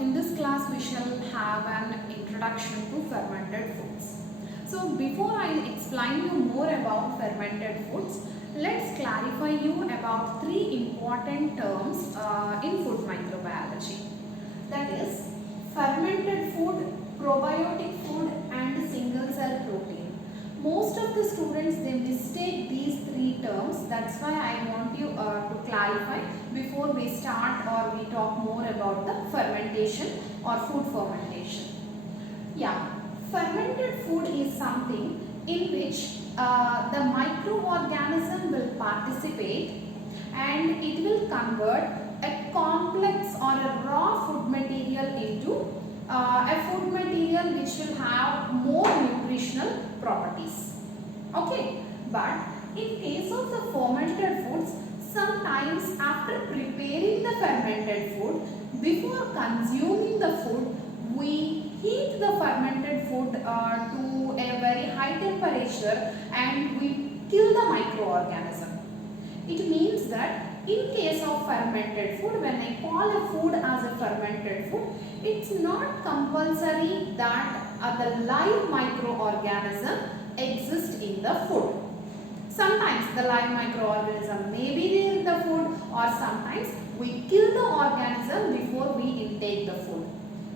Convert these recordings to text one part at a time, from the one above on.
In this class we shall have an introduction to fermented foods. So before I explain you more about fermented foods, let's clarify you about three important terms in food microbiology. That is fermented food, probiotic food and single cell protein. Most of the students, they mistake these three terms. That's why I want you to clarify before we start or we talk more about the fermentation or food fermentation. Yeah, fermented food is something in which the microorganism will participate and it will convert a complex or a raw food material into a food material which will have more nutritional properties. Okay, but in case of the fermented foods, sometimes after preparing the fermented food, before consuming the food, we heat the fermented food to a very high temperature and we kill the microorganism. It means that in case of fermented food, when I call a food as a fermented food, it's not compulsory that the live microorganism exists in the food. Sometimes the live microorganism may be there in the food, or sometimes we kill the organism before we intake the food.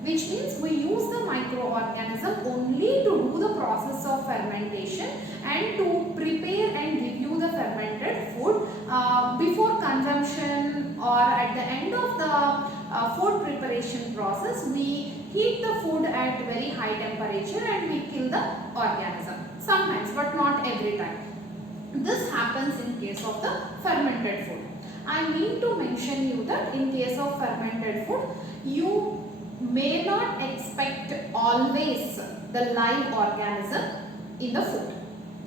Which means we use the microorganism only to do the process of fermentation and to prepare and give you the fermented food before consumption or at the end of the food preparation process. We heat the food at very high temperature and we kill the organism. Sometimes, but not every time. This happens in case of the fermented food. I mean to mention you that in case of fermented food, you may not expect always the live organism in the food.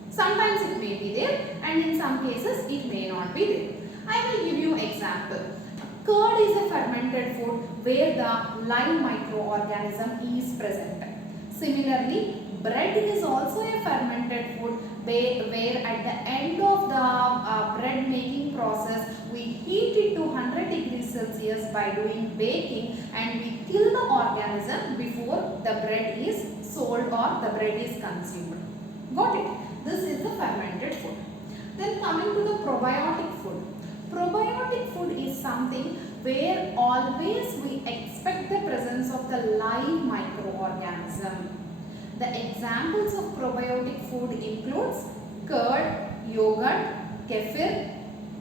Sometimes it may be there and in some cases it may not be there. I will give you example. Curd is a fermented food where the live microorganism is present. Similarly, bread is also a fermented food where at the end of the bread making process we heat it to 100 degrees Celsius by doing baking and we kill the organism before the bread is sold or the bread is consumed. Got it? This is the fermented food. Then coming to the probiotic food. Probiotic food is something where always we expect the presence of the live microorganism. The examples of probiotic food includes curd, yogurt, kefir.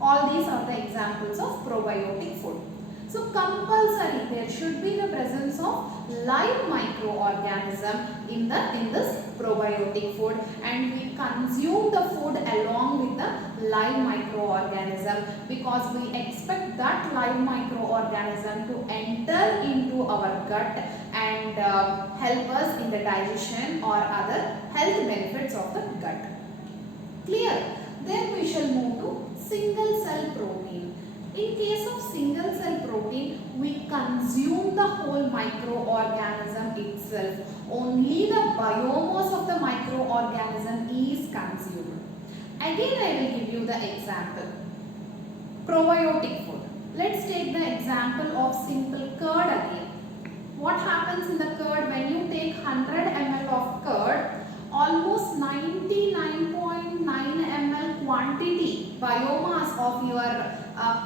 All these are the examples of probiotic food. So compulsory there should be the presence of live microorganism in this probiotic food and we consume the food along with the live microorganism because we expect that live microorganism to enter into our gut and help us in the digestion or other health benefits of the gut. Clear? Then we shall move to single cell protein. In case of single cell protein, we consume the whole microorganism itself. Only the biomass of the microorganism is consumed. Again, I will give you the example. Probiotic food. Let's take the example of simple curd again. What happens in the curd when you take 100 ml of curd? Almost 99.9 ml quantity biomass of your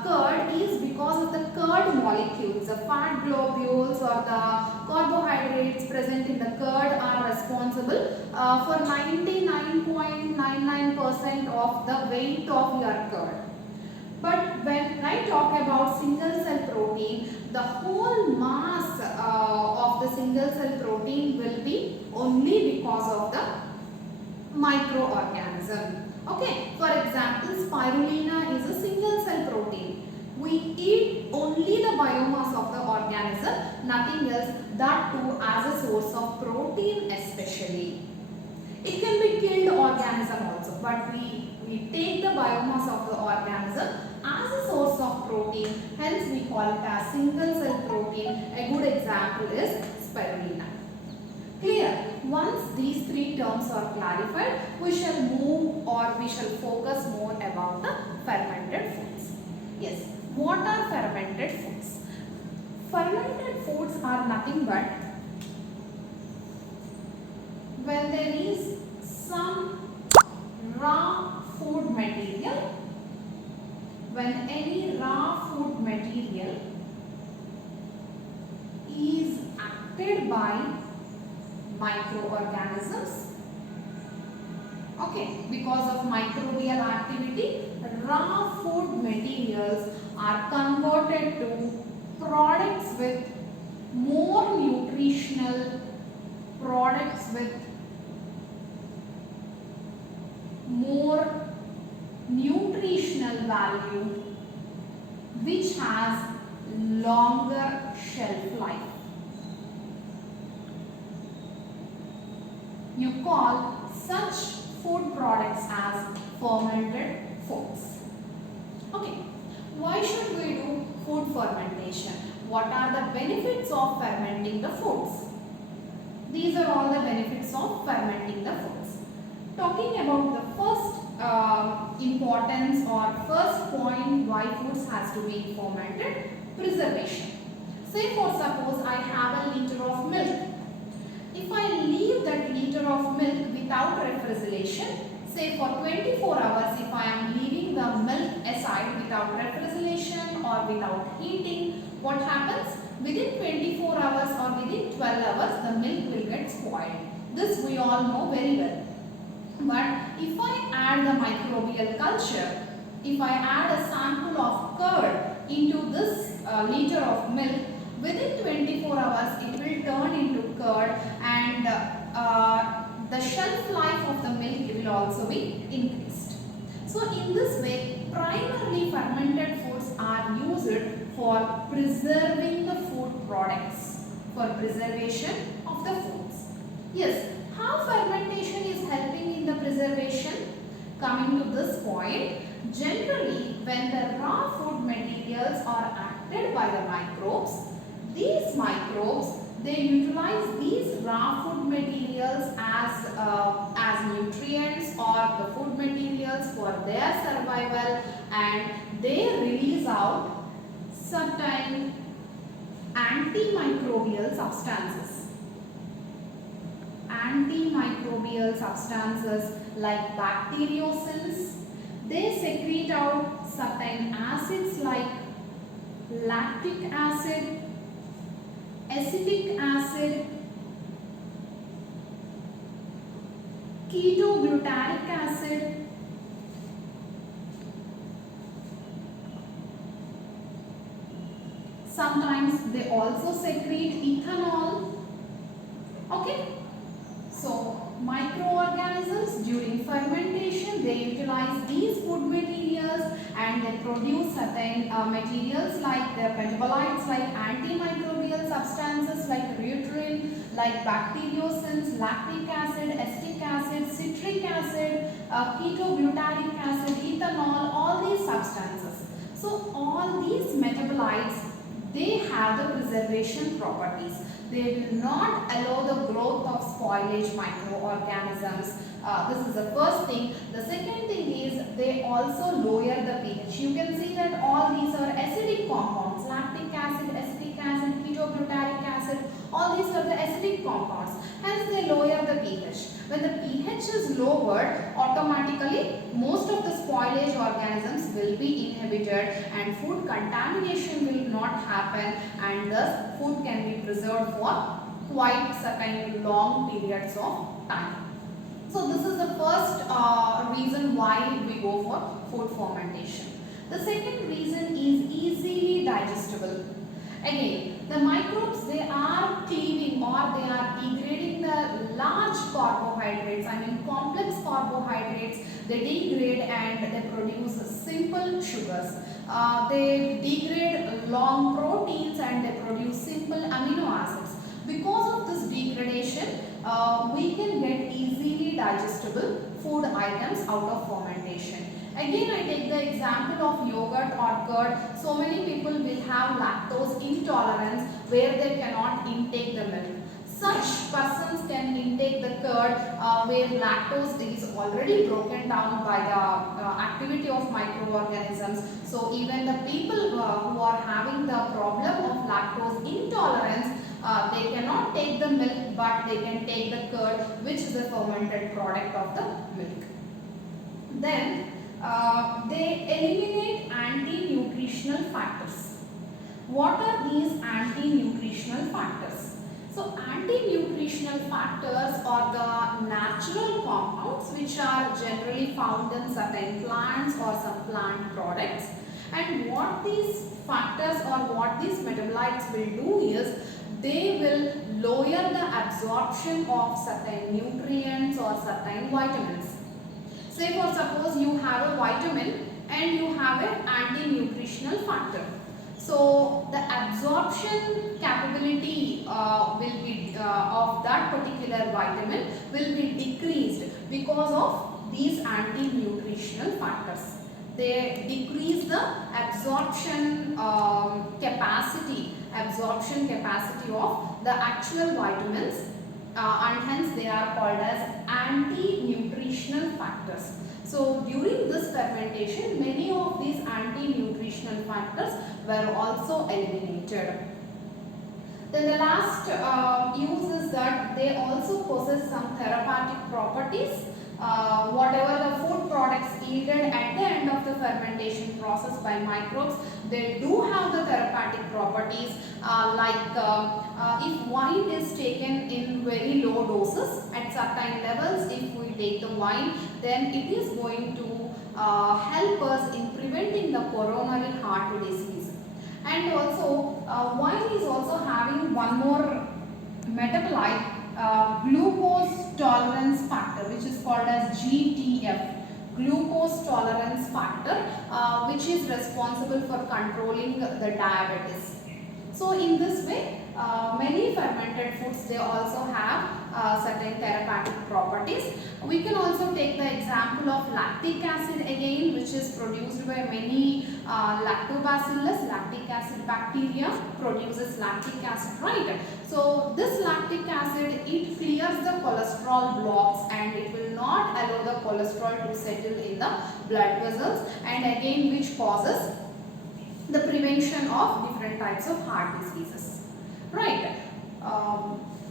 curd is because of the curd molecules. The fat globules or the carbohydrates present in the curd are responsible for 99.99% of the weight of your curd. But when I talk about single cell protein, the whole mass of the single cell protein will be only because of the microorganism. Okay, for example, spirulina is a single cell protein. We eat only the biomass of the organism, nothing else, that too as a source of protein especially. It can be killed organism also, but we take the biomass of the organism as a source of protein, hence we call it as single cell protein. A good example is spirulina. Clear? Once these three terms are clarified, we shall move or we shall focus more about the fermented foods. Yes, what are fermented foods? Fermented foods are nothing but when there is some raw food material, when any raw food material is acted by microorganisms. Okay, because of microbial activity, raw food materials are converted to products with more nutritional, products with more nutritional value, which has longer shelf life. You call such food products as fermented foods. Okay, why should we do food fermentation? What are the benefits of fermenting the foods? These are all the benefits of fermenting the foods. Talking about the first importance or first point why foods has to be fermented, preservation. Say for suppose I have a liter of milk. If I leave that liter of milk without refrigeration, say for 24 hours, if I am leaving the milk aside without refrigeration or without heating, what happens? Within 24 hours or within 12 hours, the milk will get spoiled. This we all know very well. But if I add the microbial culture, if I add a sample of curd into this liter of milk, within 24 hours it will turn into curd, and the shelf life of the milk will also be increased. So in this way, primarily fermented foods are used for preserving the food products, for preservation of the foods. Yes, how fermentation is helping in the preservation? Coming to this point, generally when the raw food materials are acted by the microbes, these microbes, they utilize these raw food materials as nutrients or the food materials for their survival, and they release out certain antimicrobial substances. Antimicrobial substances like bacteriocins, they secrete out certain acids like lactic acid, acetic acid, ketoglutaric acid, sometimes they also secrete ethanol. Okay, so microorganisms during fermentation, they utilize these food materials and they produce certain materials like their metabolites like antimicrobial substances like deuterin, like bacteriocins, lactic acid, acetic acid, citric acid, ketoglutaric acid, ethanol, all these substances. So all these metabolites, they have the preservation properties. They will not allow the growth of spoilage microorganisms. This is the first thing. The second thing is they also lower the pH. You can see that all these are acidic compounds. Lactic acid, acetic acid, ketoglutaric acid, all these are the acidic compounds. Hence they lower the pH. When the pH is lowered, automatically most of the spoilage organisms will be inhibited and food contamination will not happen, and thus food can be preserved for quite certain long periods of time. So this is the first reason why we go for food fermentation. The second reason is easily digestible. Again, the microbes, they are cleaving or they are degrading the large carbohydrates, I mean complex carbohydrates. They degrade and they produce simple sugars. They degrade long proteins and they produce simple amino acids. Because of this degradation, we can get easily digestible food items out of fermentation. Again, I take the example of yogurt or curd. So many people will have lactose intolerance where they cannot intake the milk. Such persons can intake the curd where lactose is already broken down by the activity of microorganisms. So even the people who are having the problem of lactose intolerance, cannot take the milk, but they can take the curd, which is a fermented product of the milk. Then they eliminate anti-nutritional factors. What are these anti-nutritional factors? So anti-nutritional factors are the natural compounds which are generally found in certain plants or some plant products, and what these factors or what these metabolites will do is they will lower the absorption of certain nutrients or certain vitamins. Say for suppose you have a vitamin and you have an anti-nutritional factor. So the absorption capability will be of that particular vitamin will be decreased because of these anti-nutritional factors. They decrease the absorption capacity of the actual vitamins, and hence they are called as anti-nutritional factors. So during this fermentation, many of these anti-nutritional factors were also eliminated. Then the last use is that they also possess some therapeutic properties. Whatever the food products yielded at the end of the fermentation process by microbes, they do have the therapeutic properties, if wine is taken in very low doses at certain levels, if we take the wine, then it is going to help us in preventing the coronary heart disease. And also wine is also having one more metabolite, glucose tolerance factor, which is called as GTF, glucose tolerance factor, which is responsible for controlling the diabetes. So in this way, many fermented foods, they also have certain therapeutic properties. We can also take the example of lactic acid again, which is produced by many lactobacillus. Lactic acid bacteria produces lactic acid, right? So this lactic acid, it clears the cholesterol blocks and it will not allow the cholesterol to settle in the blood vessels, and again which causes the prevention of different types of heart diseases, right?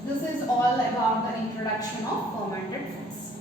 This is all about the introduction of fermented foods.